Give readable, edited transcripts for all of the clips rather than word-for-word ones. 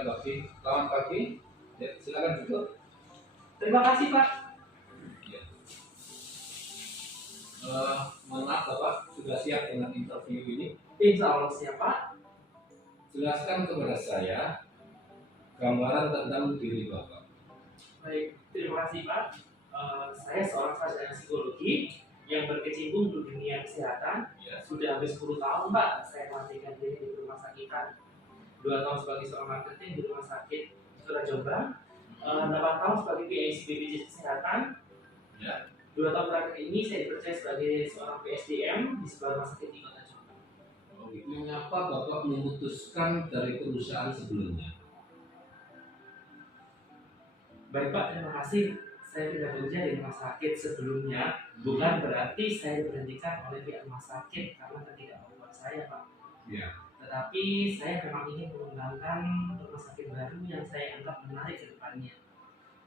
Anda bagi. Selamat pagi. Ya, silakan duduk. Terima kasih, Pak. Ya. Mohon maaf Bapak, sudah siap dengan interview ini? Insya Allah siap, Pak. Jelaskan kepada saya gambaran tentang diri Bapak. Baik, terima kasih, Pak. Saya seorang sarjana psikologi yang berkecimpung di dunia kesehatan. Ya. Sudah hampir 10 tahun, Pak. Saya mengabdikan diri di rumah sakitan. 2 tahun sebagai seorang marketing di rumah sakit Surah Jombang. 8 tahun sebagai PIC BPJS Kesehatan. Ya. 2 tahun terakhir ini saya dipercaya sebagai seorang PSDM di sebuah rumah sakit di Kota Jombang. Oh, gitu. Mengapa Bapak memutuskan dari perusahaan sebelumnya? Baik, Pak, terima kasih. Saya tidak bekerja di rumah sakit sebelumnya, bukan berarti saya diberhentikan oleh pihak rumah sakit karena ketidakmampuan saya, Pak. Ya. Tetapi saya memang ingin mengembangkan rumah sakit baru yang saya anggap menarik ke depannya.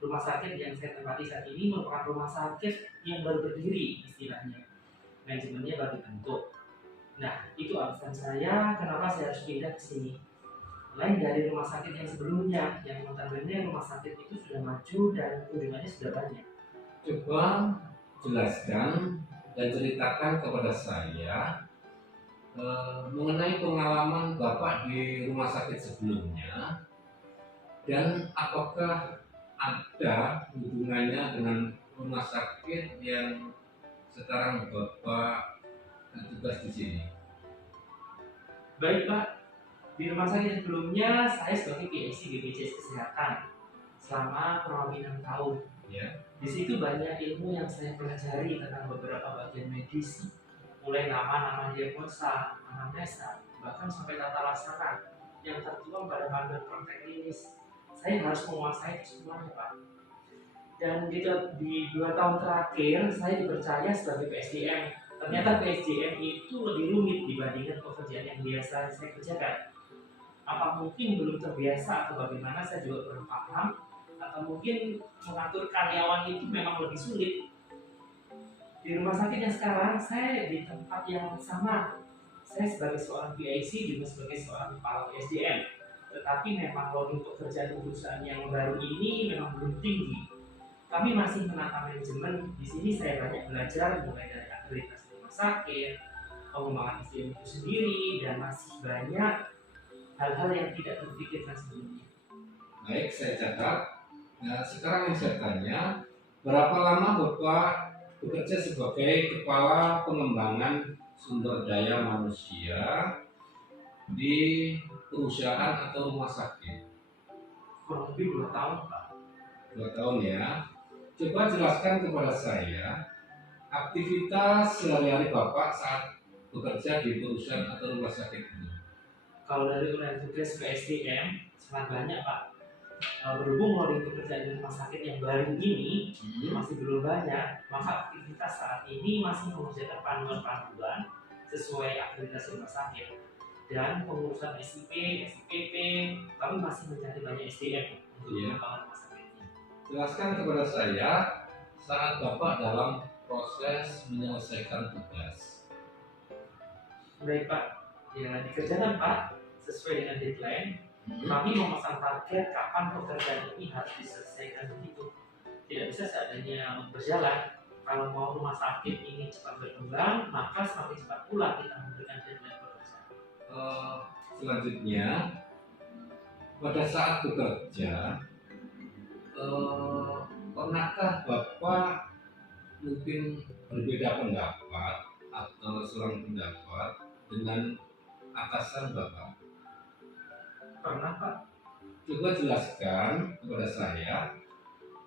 Rumah sakit yang saya tempati saat ini merupakan rumah sakit yang baru berdiri istilahnya. Manajemennya baru dibentuk. Nah, itu alasan saya kenapa saya harus pindah ke sini. Lain dari rumah sakit yang sebelumnya, yang notabene rumah sakit itu sudah maju dan kunjungannya sudah banyak. Coba jelaskan dan ceritakan kepada saya mengenai pengalaman Bapak di rumah sakit sebelumnya dan apakah ada hubungannya dengan rumah sakit yang sekarang Bapak tugas di sini. Baik, Pak, di rumah sakit sebelumnya saya sebagai PIC BPJS Kesehatan selama kurang lebih 6 tahun. Ya. Di situ banyak ilmu yang saya pelajari tentang beberapa bagian medis, mulai nama-nama diagnosa, anamnesa, bahkan sampai tata laksana yang tertuang pada panduan praktek klinis. Saya harus menguasai itu semuanya, Pak. Dan di 2 tahun terakhir saya dipercaya sebagai PSDM. Ternyata PSDM itu lebih rumit dibandingkan pekerjaan yang biasa saya kerjakan. Apa mungkin belum terbiasa atau bagaimana saya juga kurang paham, atau mungkin mengatur karyawan itu memang lebih sulit. Di rumah sakit yang sekarang saya di tempat yang sama. Saya sebagai seorang PIC juga sebagai seorang kepala PSDM. Tetapi memang loading pekerjaan perusahaan yang baru ini memang belum tinggi. Kami masih menata manajemen. Di sini saya banyak belajar mulai dari akreditasi rumah sakit, pengembangan SDM itu sendiri, dan masih banyak hal-hal yang tidak terpikirkan sebelumnya. Baik, saya catat. Nah, sekarang yang saya tanya, berapa lama Bapak bekerja sebagai kepala pengembangan sumber daya manusia di perusahaan atau rumah sakit? Kurang lebih 2 tahun, Pak. 2 tahun ya. Coba jelaskan kepada saya aktivitas sehari-hari Bapak saat bekerja di perusahaan atau rumah sakit ini. Kalau dari uraian tugas PSDM sangat banyak, Pak. Berhubung loading pekerjaan di rumah sakit yang baru ini masih belum banyak, maka aktivitas saat ini masih mengerjakan panduan-panduan sesuai akreditasi rumah sakit dan pengurusan SIP, SIPP. Kami masih mencari banyak SDM untuk pengembangan rumah sakit ini. Jelaskan kepada saya saat Bapak dalam proses menyelesaikan tugas. Baik, Pak, ya dikerjakan, Pak, sesuai dengan deadline. Kami memasang target kapan pekerjaan ini harus diselesaikan begitu. Tidak bisa seadanya berjalan. Kalau mau rumah sakit ini cepat berkembang, maka semakin cepat pula kita memberikan deadline pekerjaan. Selanjutnya, pada saat bekerja, pernahkah Bapak mungkin berbeda pendapat atau selang pendapat dengan atasan Bapak? Pernah, Pak. Coba jelaskan kepada saya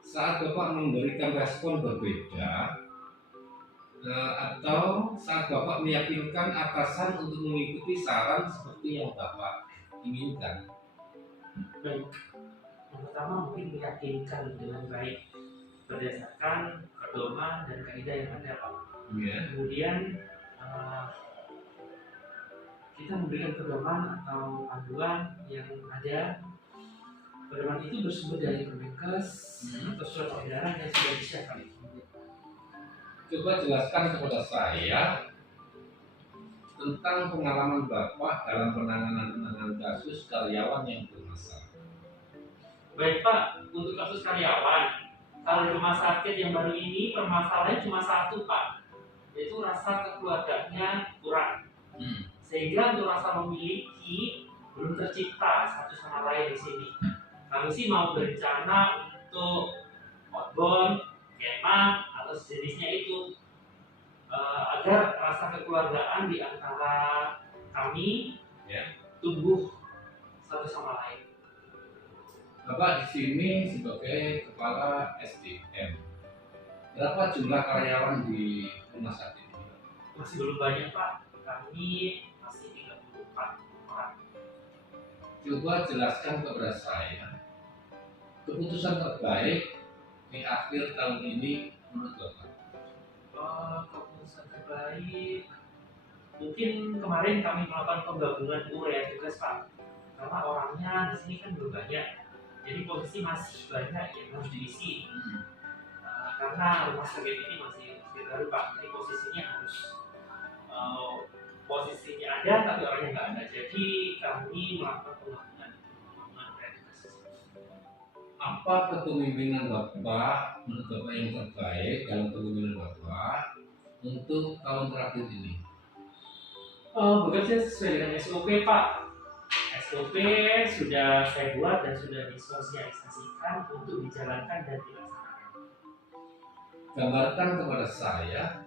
saat Bapak memberikan respon berbeda atau saat Bapak meyakinkan atasan untuk mengikuti saran seperti yang Bapak inginkan. Baik. Yang pertama mungkin meyakinkan dengan baik berdasarkan pedoman dan kaidah yang ada, Pak. Kemudian kita memberikan pedoman atau panduan yang ada. Pedoman itu bersumber dari Permenkes atau surat edaran yang sudah disiapkan. Coba jelaskan kepada saya tentang pengalaman Bapak dalam penanganan kasus karyawan yang bermasalah. Baik Pak, untuk kasus karyawan, kalau di rumah sakit yang baru ini permasalahannya cuma satu Pak, yaitu rasa kekeluarganya kurang. Sehingga untuk rasa memiliki belum tercipta satu sama lain di sini. Kami sih mau berencana untuk outbound, kemah atau sejenisnya itu agar rasa kekeluargaan di antara kami Ya. tumbuh satu sama lain. Bapak di sini sebagai kepala SDM. Berapa jumlah karyawan di rumah sakit ini? Masih belum banyak Pak, kami masih 34 orang. Coba jelaskan kepada saya keputusan terbaik di akhir tahun ini menurut Bapak. Keputusan terbaik mungkin kemarin kami melakukan penggabungan urea tugas Pak, karena orangnya di sini kan belum banyak, jadi posisi masih banyak yang harus diisi. Karena rumah sakit ini masih baru Pak, jadi posisinya harus posisinya ada tapi orangnya nggak ada, jadi kami melakukan penggabungan urea tugas. Apa kepemimpinan Bapak menurut Bapak yang terbaik dalam kepemimpinan Bapak untuk tahun terakhir ini? Bekerja sesuai dengan SOP Pak. SOP sudah saya buat dan sudah disosialisasikan untuk dijalankan dan dilaksanakan. Gambarkan kepada saya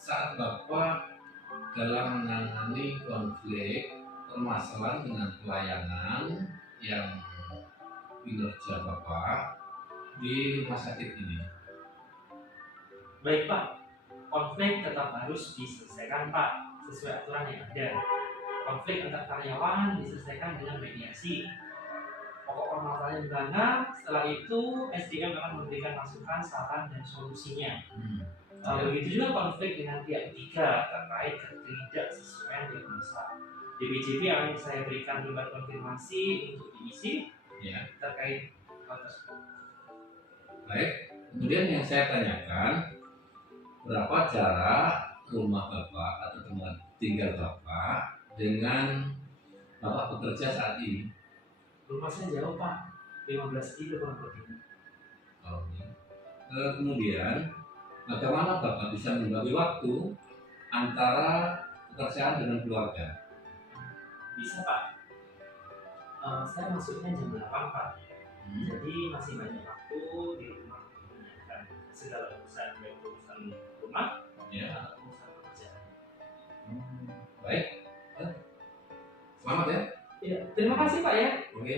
saat Bapak dalam menangani konflik permasalahan dengan pelayanan yang kinerja Bapak di rumah sakit ini. Baik Pak, konflik tetap harus diselesaikan Pak sesuai aturan yang ada. Konflik antar karyawan diselesaikan dengan mediasi. Pokok permasalahan di mana, setelah itu SDM akan memberikan masukan, saran, dan solusinya. Begitu juga konflik dengan pihak ketiga terkait ketidaksesuaian diagnosa. DBJP akan saya berikan lembar konfirmasi untuk diisi terkait hal tersebut. Baik, kemudian yang saya tanyakan, berapa jarak rumah Bapak atau tempat tinggal Bapak dengan Bapak bekerja saat ini? Rumah saya jauh Pak, 15 kilo kurang lebih. Kemudian, bagaimana Bapak bisa membagi waktu antara pekerjaan dengan keluarga? Bisa Pak. Saya masuknya jam 8 Pak. Jadi masih banyak waktu di rumah mengerjakan segala urusan, baik urusan rumah atau urusan pekerjaan. Baik, selamat ya. Terima kasih Pak ya. Oke.